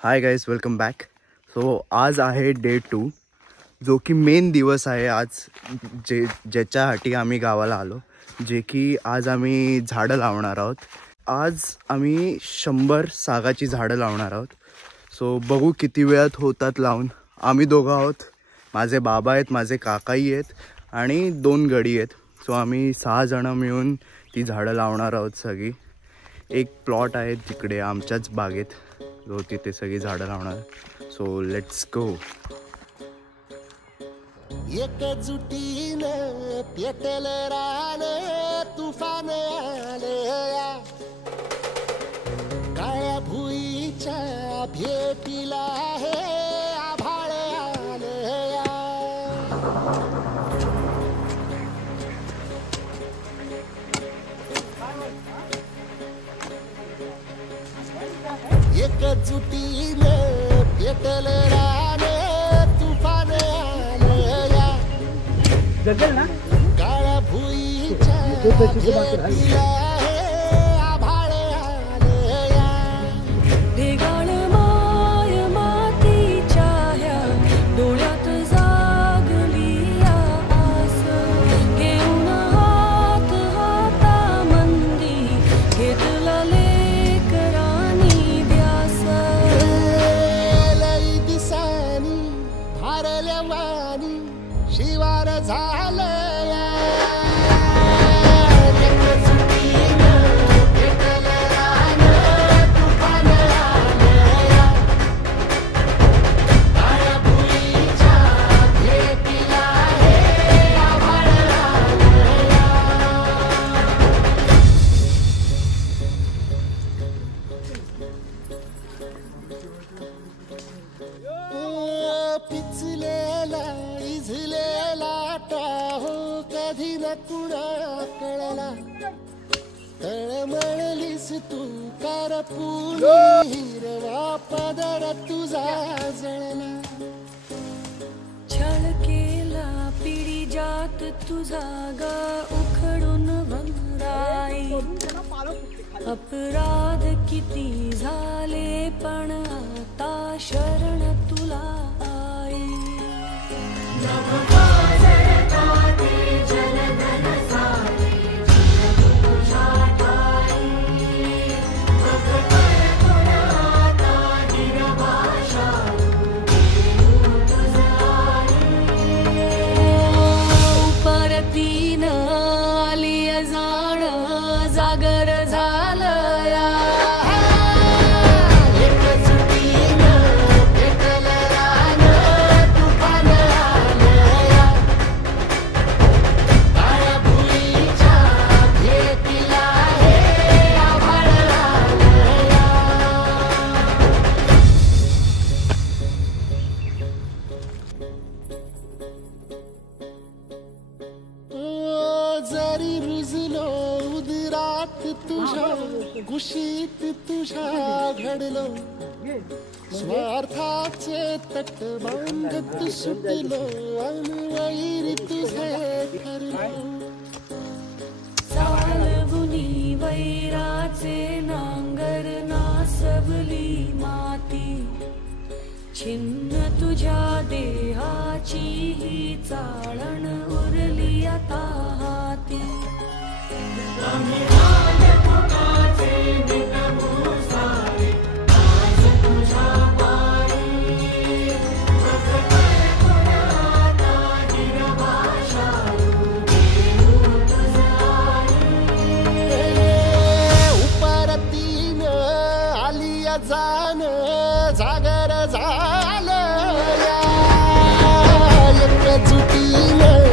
Hi guys, welcome back. So आज आहे day 2, जो की मेन दिवस आहे आज, ज्याच्यासाठी आम्ही गावाला आलो. जे की आज आम्ही झाडं लावणार आहोत. आज आम्ही 100 सागाची झाडं लावणार आहोत. सो बघू किती वेळात होतात लावून. आम्ही दोघं आहोत, माझे बाबा आहेत, माझे काकाही आहेत आणि 2 गडी आहेत. सो आम्ही 6 जणं मिळून ती झाडं लावणार आहोत सगळी. एक प्लॉट आहे तिकडे आमच्याच बागेत, जो तिथे सगळी झाडं लावणार. So let's go. एकजुटीनं पेटलं रान, तुफान आलं काळ्या भुईच्या भेटीला हे आभाळ आलं. एकजुटीनं पेटलं रान, तुफान काळ्या भुईच्या भेटीला हे आभाळ आलं. ढेगाळ माय मातीच्या ह्या डोळ्यात जागली आस, घेऊन हात हातामंदी घेतला लेकरांनी ध्यास. लई दिसानी भारल्या वाणी शिवार झालं. पिचलेला इझलेला टाहो कधी न कुणा कळला. तळमळलीस तू कारपुनी, हिरवा पदर तुझा जळला. छळ केला पिढी जात तुझा गा उखडून भंगराई. अपराध किती झाले पण आता शरण तुला आई. उपरतीन आली जाण जागर झालं. जरी रुजलो उदरात तुझ्या, कुशीत तुझ्या घडलो. स्वार्थाचे तट बांधत सुटलो, अनवैर तुझे ठरलो. चालवुनी वैराचे नांगर नासवली माती, छिन्न तुझ्या देहाची ही चाळण उरली आता हाती. उपरतीन आली जाण जागर झालं. एकजुटीनं